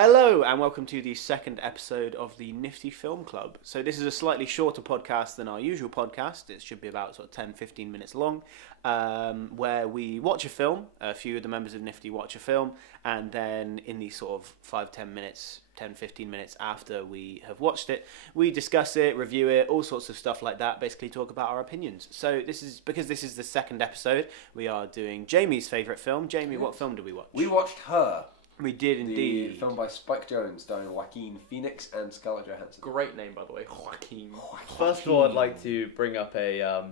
Hello and welcome to the second episode of the Nifty Film Club. So this is a slightly shorter podcast than our usual podcast. It should be about sort of 10-15 minutes long, where we watch a film, a few of the members of Nifty watch a film, and then in these sort of 5-10 minutes, 10-15 minutes after we have watched it, we discuss it, review it, all sorts of stuff like that, basically talk about our opinions. So this is the second episode, we are doing Jamie's favourite film. Jamie, what film did we watch? We watched Her. We did indeed. The film by Spike Jonze, starring Joaquin Phoenix and Scarlett Johansson. Great name, by the way, Joaquin. First of all, I'd like to bring up a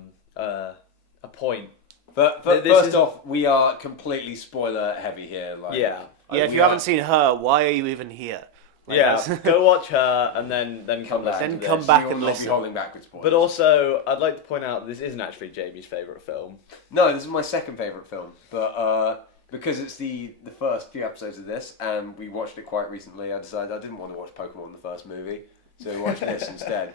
point. First off, we are completely spoiler heavy here. Yeah, if you haven't seen Her, why are you even here? Go watch Her and then come back. Then come back and listen. listen. Be holding back with spoilers. But also, I'd like to point out this isn't actually Jamie's favourite film. No, this is my second favourite film. But because it's the first few episodes of this, and we watched it quite recently, I decided I didn't want to watch Pokemon the first movie, so we watched this instead.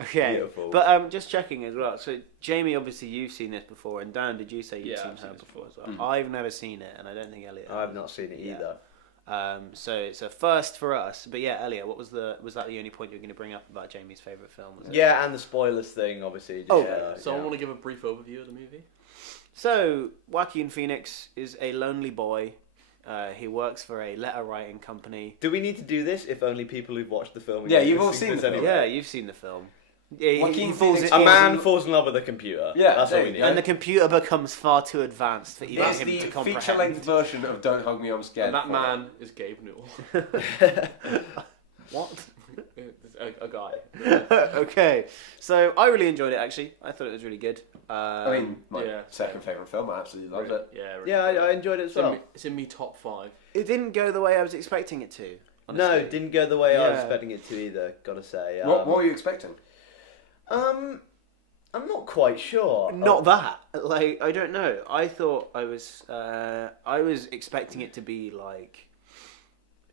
Okay, Beautiful. but just checking as well. So Jamie, obviously you've seen this before, and Dan, did you say you've seen I've Her seen this before as well? Mm. I've never seen it, and I don't think Elliot. I've not seen it either. So it's a first for us. But yeah, Elliot, was that the only point you were going to bring up about Jamie's favourite film? Was it? Yeah, and the spoilers thing, obviously. So I want to give a brief overview of the movie. So Joaquin Phoenix is a lonely boy. He works for a letter writing company. Do we need to do this if only people who've watched the film? Yeah, you've all seen the film. anyway? Yeah, you've seen the film. Yeah, Joaquin falls Phoenix- in- A man falls in love with a computer. Yeah, that's there all we you need. go. and the computer becomes far too advanced for even It's him the to comprehend. feature-length version of Don't Hug Me, I'm Scared. And that for man is Gabe Newell. What? a guy. Okay, so I really enjoyed it actually. I thought it was really good. I mean, my Yeah. second favourite film. I absolutely loved it. Yeah, really Yeah, good. I enjoyed it as It's in well. me- It's in me top 5. it didn't go the way I was expecting it to. No, honestly. it didn't go the way I was Yeah. expecting it to either, gotta say. What were you expecting? I'm not quite sure. Not that. Like, I don't know. I thought I was expecting it to be like,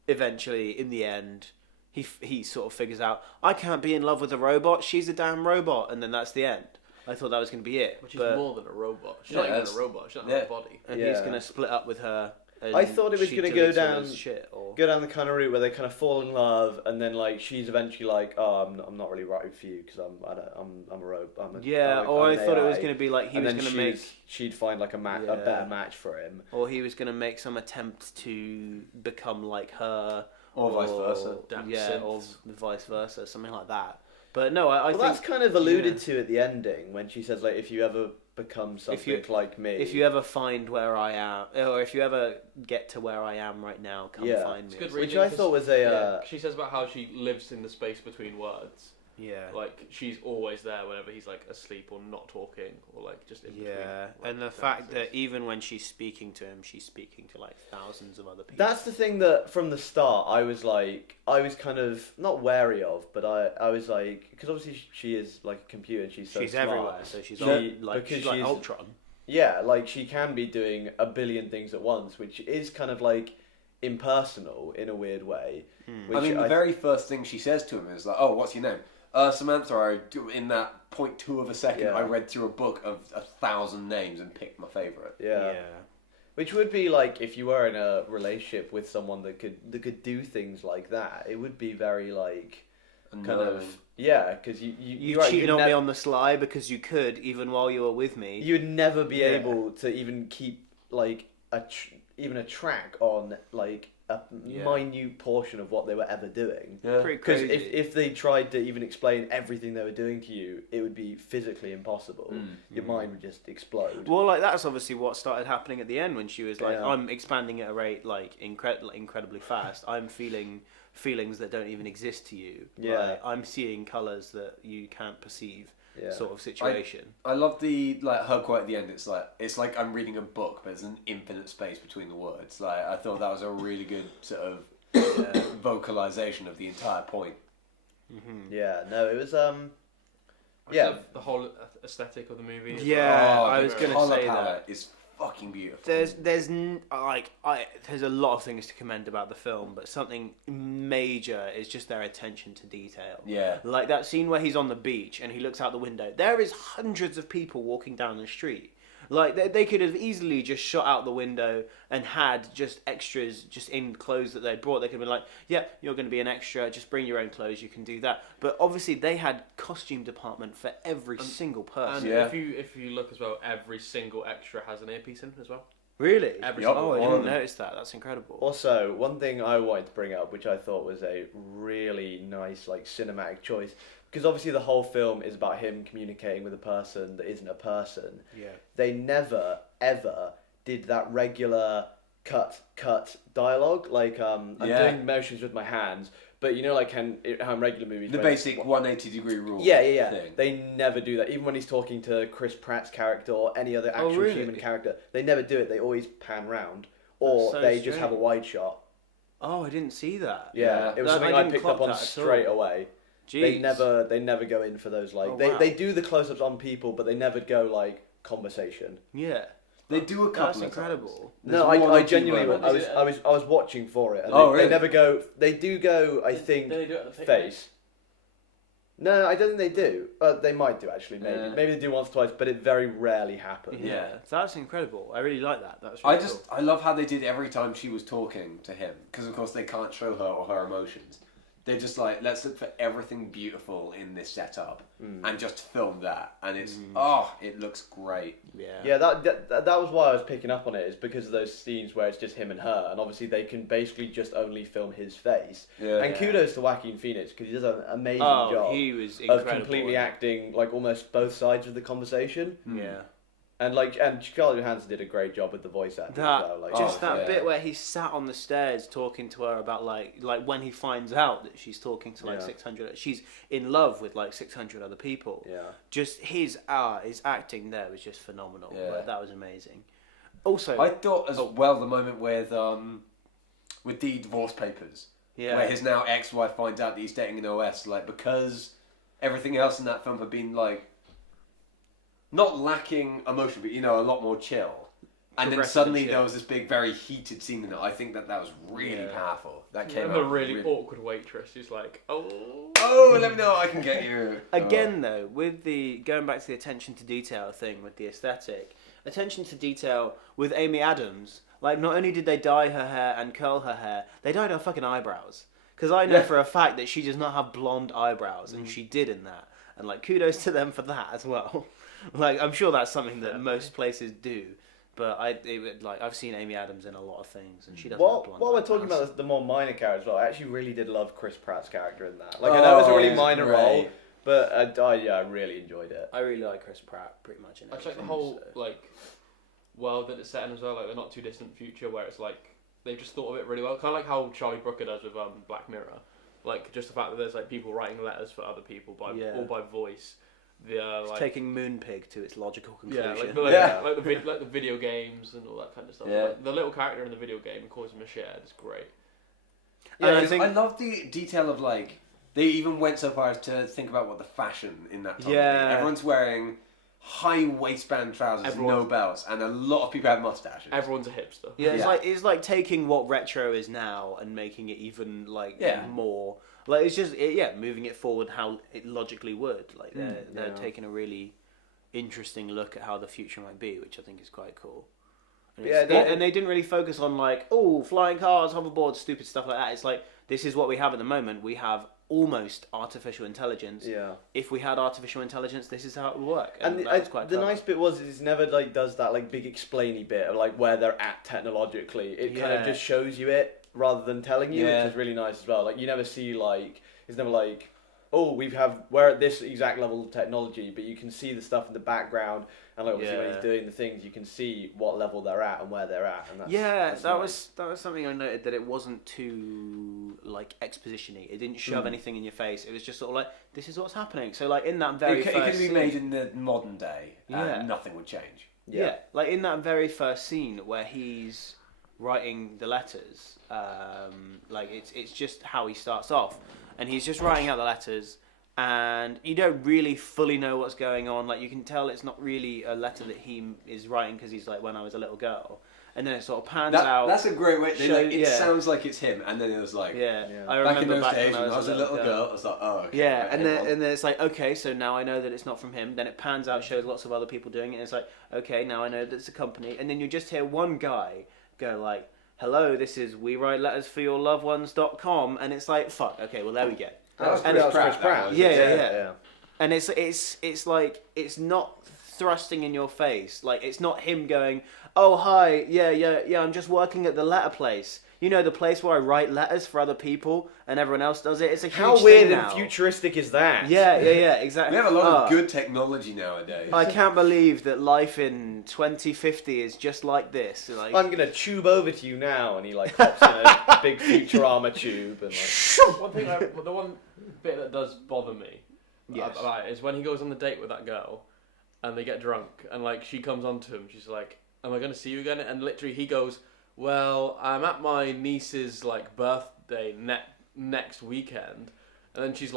eventually, in the end, he sort of figures out, I can't be in love with a robot, she's a damn robot, and then that's the end. I thought that was going to be it. Which is but, more than a robot. She's Yeah, not even that's- a robot. She's not yeah. a body. and Yeah. he's going to split up with her. And I thought it was she gonna go deletes all down- his shit, or... Go down the kind of route where they kind of fall in love, and then like she's eventually like, "Oh, I'm not really right for you because I'm a robot." Yeah, or I thought it was going to be like he and was then going to make... she'd find like a Yeah. better match for him. Or he was going to make some attempt to become like her. Or vice versa. Damn Yeah, or synths. vice versa, something like that. But no, I Well, think... that's kind of alluded to at the ending when she says like, "If you ever become something like me, If you ever find where I am, or if you ever get to where I am right now, come Yeah. find me. It's good or which reading, I 'cause- thought was a She says about how she lives in the space between words. Yeah. Like, she's always there whenever he's, like, asleep or not talking, or, like, just in between. Yeah, like, and the fact that sentences. even when she's speaking to him, she's speaking to like thousands of other people. That's the thing that from the start I was kind of not wary of, but I was like, because obviously she is like a computer and she's so she's smart. everywhere, so she's She- like because she's like she's- Ultron. Yeah, like she can be doing a billion things at once, which is kind of like impersonal in a weird way. I mean, the very first thing she says to him is like, "Oh, what's your name?" Samantha. In that 0.2 of a second, Yeah. I read through a book of 1,000 names and picked my favourite. Yeah. Which would be like if you were in a relationship with someone that could do things like that. It would be very like kind Annoying. of because You you're right, cheated you'd on me nev- on the sly because you could, even while you were with me. You'd never be Yeah. able to even keep like even a track on like a Yeah. minute portion of what they were ever doing. Yeah. Pretty Because crazy. if they tried to even explain everything they were doing to you, it would be physically impossible. Your mind would just explode. Well, like that's obviously what started happening at the end when she was like, Yeah. "I'm expanding at a rate like incredibly fast. I'm feeling feelings that don't even exist to you. Yeah. Like, I'm seeing colours that you can't perceive." Yeah. Sort of situation. I love the her quote at the end. It's like I'm reading a book, but there's an infinite space between the words. Like I thought that was a really good sort of vocalization of the entire point. Yeah, no, it was I yeah. love the whole aesthetic of the movie. as Yeah, well. I the was gonna colour say palette that. is fucking beautiful. There's there's a lot of things to commend about the film, but something major is just their attention to detail. Yeah. Like that scene where he's on the beach and he looks out the window. There is hundreds of people walking down the street. Like they could have easily just shot out the window and had just extras just in clothes that they brought. They could have been like, yeah, you're going to be an extra, just bring your own clothes, you can do that. But obviously they had costume department for every single person. And if you look as well, every single extra has an earpiece in as well. Really? Every Yup. single Oh, I one. didn't notice that. That's incredible. Also, one thing I wanted to bring up, which I thought was a really nice, like, cinematic choice, because obviously the whole film is about him communicating with a person that isn't a person. Yeah. They never, ever did that regular cut dialogue, like, I'm Yeah. doing motions with my hands, but you know, like, how in regular movies... The where- basic 180-degree rule. Yeah. Thing. They never do that. Even when he's talking to Chris Pratt's character or any other actual really? human character, they never do it. They always pan round, or That's so they just have a strange. wide shot. Oh, I didn't see that. Yeah, it was That- something I I didn't picked clock up on that at straight all. away. Jeez. They never go in for those like Oh, they wow. they do the close-ups on people, but they never go like conversation. Yeah. They do a couple That's of incredible. times. No, There's one I or two genuinely moments. I was watching for it. And Oh, they really? never go. They do go. I think They do it at the picnic. face. No, I don't think they do. They might do actually. Maybe Yeah. maybe they do once or twice, but it very rarely happens. Yeah. That's incredible. I really like that. That's I really cool. I love how they did every time she was talking to him, because of course they can't show her or her emotions. They're just like, let's look for everything beautiful in this setup and just film that, and it's it looks great. Yeah. Yeah, that was why I was picking up on it, is because of those scenes where it's just him and her, and obviously they can basically just only film his face. Yeah. And kudos to Joaquin Phoenix, because he does an amazing Oh, job he was of incredible. completely acting like almost both sides of the conversation. Yeah. And Scarlett Johansson did a great job with the voice acting That as well. Like, just Oh, that yeah. bit where he sat on the stairs talking to her about like when he finds out that she's talking to like Yeah. 600, she's in love with like 600 other people. yeah. Just his acting there was just phenomenal. Yeah. Like, that was amazing. Also, I thought as well the moment with the divorce papers, yeah, where his now ex-wife finds out that he's dating an OS, like, because everything else in that film had been like not lacking emotion, but a lot more chill. And then Progressive suddenly and chill. there was this big, very heated scene in it. I think that was really Yeah. powerful. That And came the out really awkward waitress who's like, oh. Oh, let me know. I can get you. Again, though, with the going back to the attention to detail thing with the aesthetic, attention to detail with Amy Adams, like not only did they dye her hair and curl her hair, they dyed her fucking eyebrows. Because I know Yeah. for a fact that she does not have blonde eyebrows, and she did in that. And like kudos to them for that as well. Like I'm sure that's something that most places do. But I've seen Amy Adams in a lot of things, and she doesn't have blonde While we're talking eyebrows. about the more minor characters, well, I actually really did love Chris Pratt's character in that. Like, I know it was a really it's minor great. role, but I really enjoyed it. I really like Chris Pratt pretty much in I everything. like the whole so. like world that it's set in as well, like the not too distant future, where it's like they've just thought of it really well. Kind of like how Charlie Brooker does with Black Mirror, like just the fact that there's like people writing letters for other people by Yeah. all by voice. The It's like taking Moonpig to its logical conclusion. yeah, like the video games and all that kind of stuff. Yeah. Like, the little character in the video game calls him a shed. It's great. Yeah, And I I think- love the detail of like they even went so far as to think about what the fashion in that time. Yeah. Everyone's wearing high waistband trousers, no Everyone's- belts, and a lot of people have mustaches. Everyone's a hipster. Yeah, Yeah. it's like taking what retro is now and making it even like Yeah. more like it's just moving it forward how it logically would. Like they're yeah. taking a really interesting look at how the future might be, which I think is quite cool. And Yeah, and they didn't really focus on like flying cars, hoverboards, stupid stuff like that. It's like this is what we have at the moment. We have almost artificial intelligence. Yeah. If we had artificial intelligence, this is how it would work. And that was quite the clever. nice bit was it never like does that like big explainy bit of like where they're at technologically. It kind of Yeah. just shows you it rather than telling you, Yeah. which is really nice as well. Like you never see like it's never like we're at this exact level of technology, but you can see the stuff in the background and like obviously when Yeah. he's doing the things, you can see what level they're at and where they're at. And that's, That nice. was something I noted, that it wasn't too like exposition-y. It didn't shove anything in your face. It was just sort of like, this is what's happening. So like in that very It first could be scene, made in the modern day, Yeah. and nothing would change. yeah, like in that very first scene where he's writing the letters, like it's just how he starts off, and he's just writing out the letters, and you don't really fully know what's going on. Like you can tell it's not really a letter that he is writing because he's like, when I was a little girl, and then it sort of pans out. That's a great way. It yeah. sounds like it's him, and then it was like, Yeah. Yeah. I remember back in those days when when I was a little girl, I was like, oh, okay. Yeah, right, and hang on. then it's like, okay, so now I know that it's not from him. Then it pans out, shows lots of other people doing it. And it's like, okay, now I know that it's a company. And then you just hear one guy go like, "Hello, this is WeWriteLettersForYourLovedOnes.com," and it's like, fuck, okay, well there we go. That was And Chris that was Pratt. Chris Pratt. was Yeah, it? yeah. And it's like it's not thrusting in your face. Like it's not him going, "Oh hi, yeah, I'm just working at the letter place. You know, the place where I write letters for other people and everyone else does it. It's a huge How thing weird now." and futuristic is that? Yeah, exactly. We have a lot Ah, of good technology nowadays. I can't believe that life in 2050 is just like this. Like, I'm gonna tube over to you now, and he like hops in a big Futurama tube and like. The one bit that does bother me Yes. about it is when he goes on the date with that girl, and they get drunk, and like she comes on to him, she's like, "Am I going to see you again?" And literally he goes, "Well, I'm at my niece's like birthday next weekend," and then she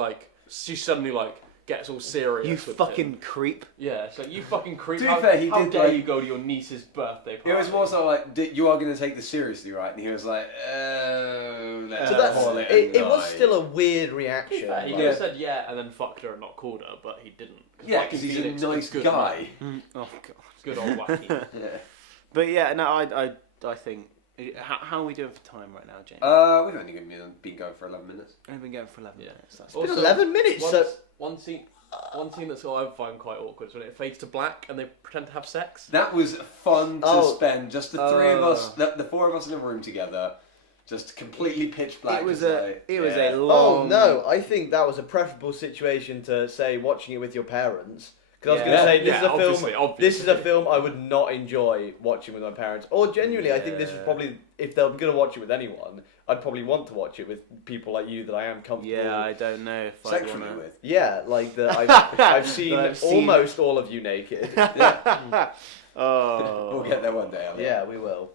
suddenly like gets all serious. you with fucking him. creep. Yeah, it's like, you fucking creep. To be How, fair, he how did, dare like- you go to your niece's birthday party? It was more so like, you are going to take this seriously, right? And he was like, oh, let's So that's call it a it was night. still a weird To be reaction. fair, he like- could have said yeah and then fucked her and not called her, but he didn't. Yeah, Joaquin because he's Phoenix a is nice good guy. man. Oh god. Good old Joaquin. Yeah. But yeah, no, I think. How are we doing for time right now, James? We've only been going for 11 minutes. We've been going for 11 Yeah. minutes. That's Also, been 11 minutes. One, So one scene that sort of I find quite awkward is when it fades to black and they pretend to have sex. That was fun to Oh. spend. Just the three of us, the four of us in a room together, just completely pitch black. It was just a like, it was yeah. a oh long. no, I think that was a preferable situation to say watching it with your parents. Because I was Yeah. going to say this Yeah, is a obviously, film. This is a obviously. film I would not enjoy watching with my parents. Or genuinely, I think this is Yeah. probably, if they're going to watch it with anyone, I'd probably want to watch it with people like you that I am comfortable. Yeah, I don't know if I Sexually wanna. with. Yeah, like I've seen That I've seen- almost all of you naked. Oh. We'll get there one day, Elliot. Yeah, we will.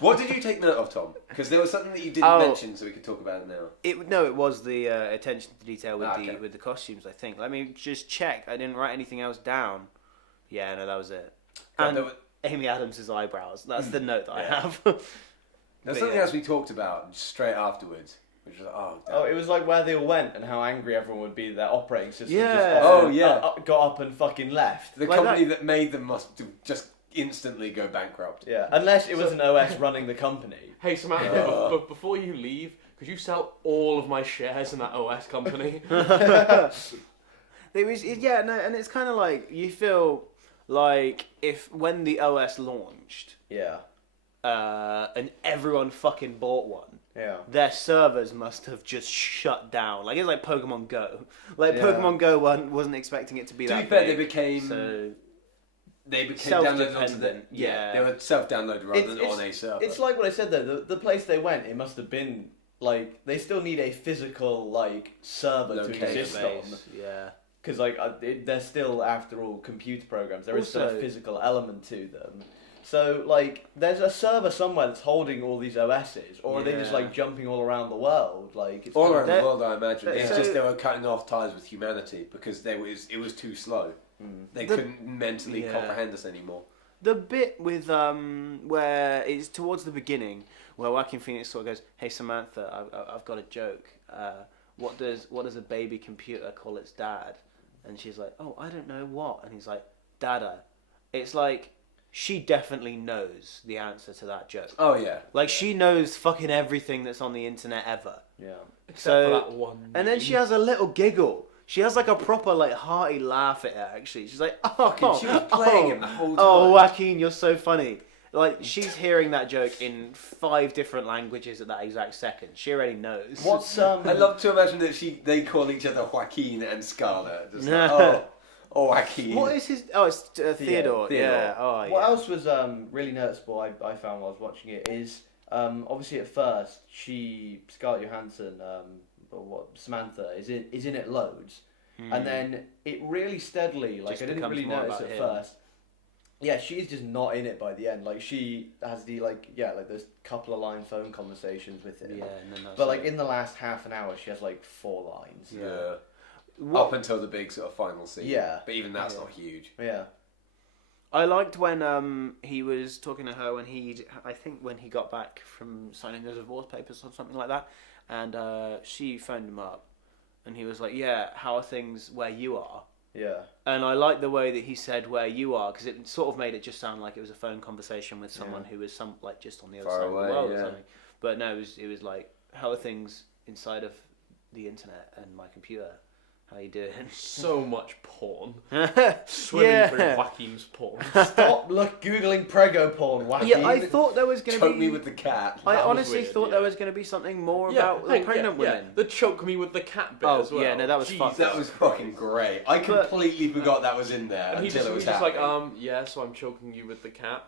What did you take note of, Tom? Because there was something that you didn't Oh. mention, so we could talk about it now. It was the attention to detail with Okay. the costumes. I think. Let me just check. I didn't write anything else down. Yeah, no, that was it. God, And there was, Amy Adams' eyebrows. That's the note that I Yeah. have. there was But something yeah. else we talked about straight afterwards, which was like, Oh, it was like where they all went and how angry everyone would be that their operating system Yeah. just Oh, yeah. got up and fucking left. the like company that made them must just instantly go bankrupt. Yeah, unless it was an OS running the company. Hey Samantha, Oh. before you leave, could you sell all of my shares in that OS company? There was, yeah, no, and it's kind of like you feel like if when the OS launched, Yeah, and everyone fucking bought one, yeah. their servers must have just shut down. Like it's like Pokemon Go. Like Yeah. Pokemon Go wasn't expecting it to be To that be fair, big. they became So downloaded onto the self-dependent, yeah. They were self-downloaded rather It's- than on a server. It's like what I said there. The place they went, it must have been like they still need a physical like server to Location. exist on. base, yeah. Because like they're still, after all, computer programs. There is still a Also- physical element to them. So like, there's a server somewhere that's holding all these OSs, or are they just Yeah. like jumping all around the world? Like it's all kind around of- the That- world, I imagine. that- It's so- just they were cutting off ties with humanity because it was too slow. They The- couldn't mentally yeah. comprehend us anymore. The bit with where it's towards the beginning where Joaquin Phoenix sort of goes, "Hey Samantha, I've got a joke. What does a baby computer call its dad?" And she's like, "Oh, I don't know what." And he's like, "Dada." It's like she definitely knows the answer to that joke. Oh yeah. Like she knows fucking everything that's on the internet ever. yeah. Except So- for that one. And then she has a little giggle. She has like a proper like hearty laugh at it. Actually, she's like, "Oh, Fucking, she was playing him the whole time. Oh, Joaquin, you're so funny." Like she's hearing that joke in 5 different languages at that exact second. She already knows. What's I love to imagine that they call each other Joaquin and Scarlett. Just like, oh, Joaquin. What is his? Oh, it's Theodore. Theodore. Yeah. Oh, yeah. What else was really noticeable? I found while I was watching it is obviously at first Scarlett Johansson, Samantha is in it loads, and then it really steadily like Just I didn't becomes really more notice about at him. first. Yeah, she's just not in it by the end. Like she has the like those couple of line phone conversations with him. Yeah, and then that's But like it. in the last half an hour, she has like 4 lines. Yeah. What- Up until the big sort of final scene. Yeah. But even that's Yeah. not huge. Yeah. I liked when he was talking to her when when he got back from signing the divorce papers or something like that, and she phoned him up, and he was like, "Yeah, how are things where you are?" Yeah. And I like the way that he said "where you are" because it sort of made it just sound like it was a phone conversation with someone who was just on the other Far side away, of the world yeah. or something. But no, it was like, "How are things inside of the internet and my computer? How you doing?" So much porn. Yeah. Swimming through Joaquin's porn. Stop googling prego porn, wacky. Yeah, I thought there was going to Choke be. me with the cat. I That was honestly weird, thought yeah. there was going to be something more about the pregnant women. The choke me with the cat bit Oh, as well. yeah, no, that was Jesus fucked. That was fucking great. I But- completely forgot that was in there And he until just, it was he's just like, happening. yeah, so I'm choking you with the cat.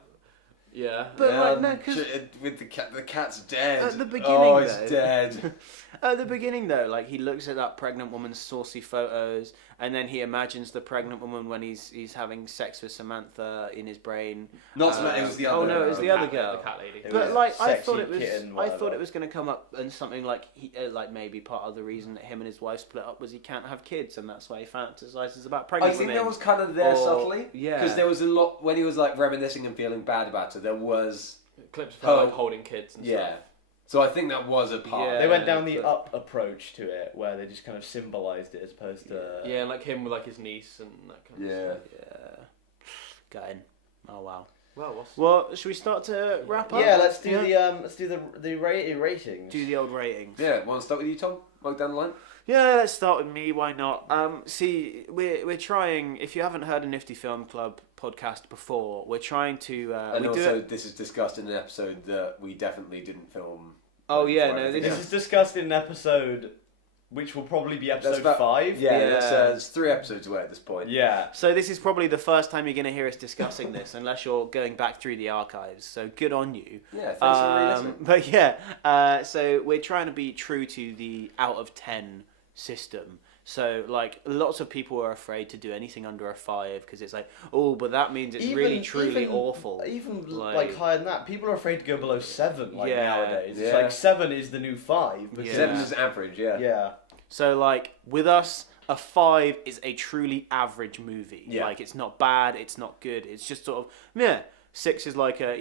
Yeah. But like, no, because with the cat's dead. At the beginning, oh, it's though. dead. at the beginning though, like he looks at that pregnant woman's saucy photos, and then he imagines the pregnant woman when he's having sex with Samantha in his brain. Not Samantha, it was the other. Oh no, it was the other The girl. cat lady. It But was like I sexy thought it was, kitten, I whatever. thought it was going to come up and something like like maybe part of the reason that him and his wife split up was he can't have kids, and that's why he fantasizes about I pregnant think women. that was kind of there Or- subtly. yeah. Because there was a lot when he was like reminiscing and feeling bad about it. There was Clips of her like Oh. holding kids and yeah. stuff. So I think that was a part. Yeah. They went down the but- up approach to it, where they just kind of symbolised it as opposed to. Yeah, and like him with like his niece and that kind of Yeah. stuff. Yeah, got in. Oh wow. Well, Well, should we start to wrap up? Yeah, let's do the ratings. Do the old ratings. Yeah. Want to start with you, Tom? Work down the line. Yeah, let's start with me. Why not? See, we're trying. If you haven't heard a Nifty Film Club podcast before, we're trying to. And we also, do it. this is discussed in an episode that we definitely didn't film. Oh yeah, before no, everything this This is is discussed in an episode, which will probably be episode about- 5. Yeah, Yeah. it's 3 episodes away at this point. Yeah. So this is probably the first time you're going to hear us discussing this, unless you're going back through the archives. So good on you. Yeah, thanks for re-listening. But yeah, so we're trying to be true to the out of 10 system. So like lots of people are afraid to do anything under a 5 because it's like, oh, but that means it's really truly awful. Even Like- higher than that, people are afraid to go below 7. Like Yeah. nowadays, Yeah. it's like 7 is the new 5. because- Yeah. 7 is average, yeah. Yeah. So like with us, a 5 is a truly average movie. Yeah. Like it's not bad, it's not good. It's just sort of 6 is like I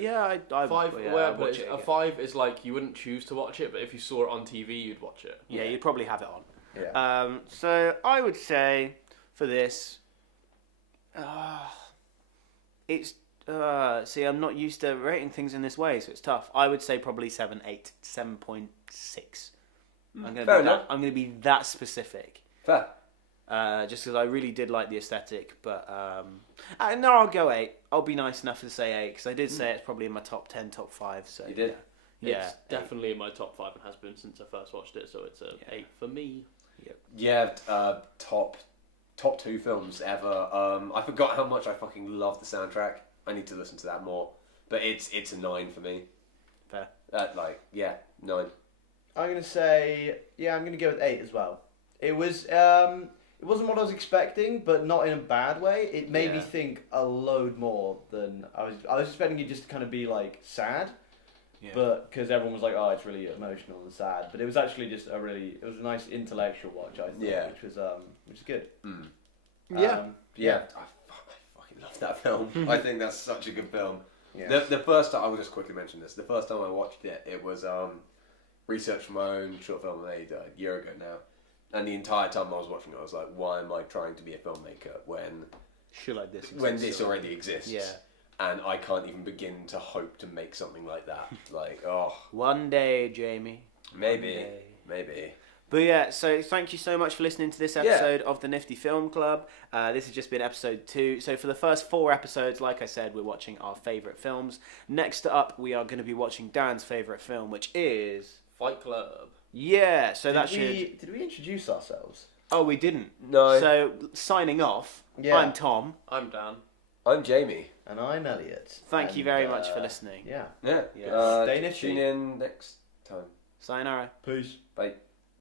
Five. I'd Well, watch it a again. 5 is like you wouldn't choose to watch it, but if you saw it on TV, you'd watch it. Yeah, you'd probably have it on. Yeah. So I would say for this, it's see, I'm not used to rating things in this way, so it's tough. I would say probably 7, 8, 7.6. I'm Fair gonna enough. I'm gonna be that specific. Fair. Just because I really did like the aesthetic, but no, I'll go 8. I'll be nice enough to say 8 because I did say it's probably in my top 10, top 5. So You did? Yeah, It's definitely in my top 5 and has been since I first watched it, so it's a 8 for me. Yeah, top 2 films ever. I forgot how much I fucking love the soundtrack. I need to listen to that more. But it's a 9 for me. Fair. 9. I'm gonna say I'm gonna go with 8 as well. It was it wasn't what I was expecting, but not in a bad way. It made me Yeah. think a load more than I was. I was expecting it just to kind of be like sad, Yeah. but because everyone was like, "Oh, it's really emotional and sad," but it was actually just it was a nice intellectual watch. I thought, Yeah. which was good. Yeah. Yeah, I fucking love that film. I think that's such a good film. Yeah. The first time, I will just quickly mention this. The first time I watched it, it was research for my own short film I made a year ago now. And the entire time I was watching it, I was like, why am I trying to be a filmmaker when Shit like this. when exists this already. already exists? Yeah. And I can't even begin to hope to make something like that. Like, oh, One day, Jamie. maybe, One day. maybe. But yeah, so thank you so much for listening to this episode of the Nifty Film Club. This has just been episode 2. So for the first 4 episodes, like I said, we're watching our favourite films. Next up, we are going to be watching Dan's favourite film, which is... Fight Club. Yeah, so that should... Did we introduce ourselves? Oh, we didn't. No. So, signing off, Yeah. I'm Tom. I'm Dan. I'm Jamie. And I'm Elliot. Thank you And, very much for listening. Yeah. Yeah. Yeah. Stay nifty. Tune in next time. Sayonara. Peace. Bye.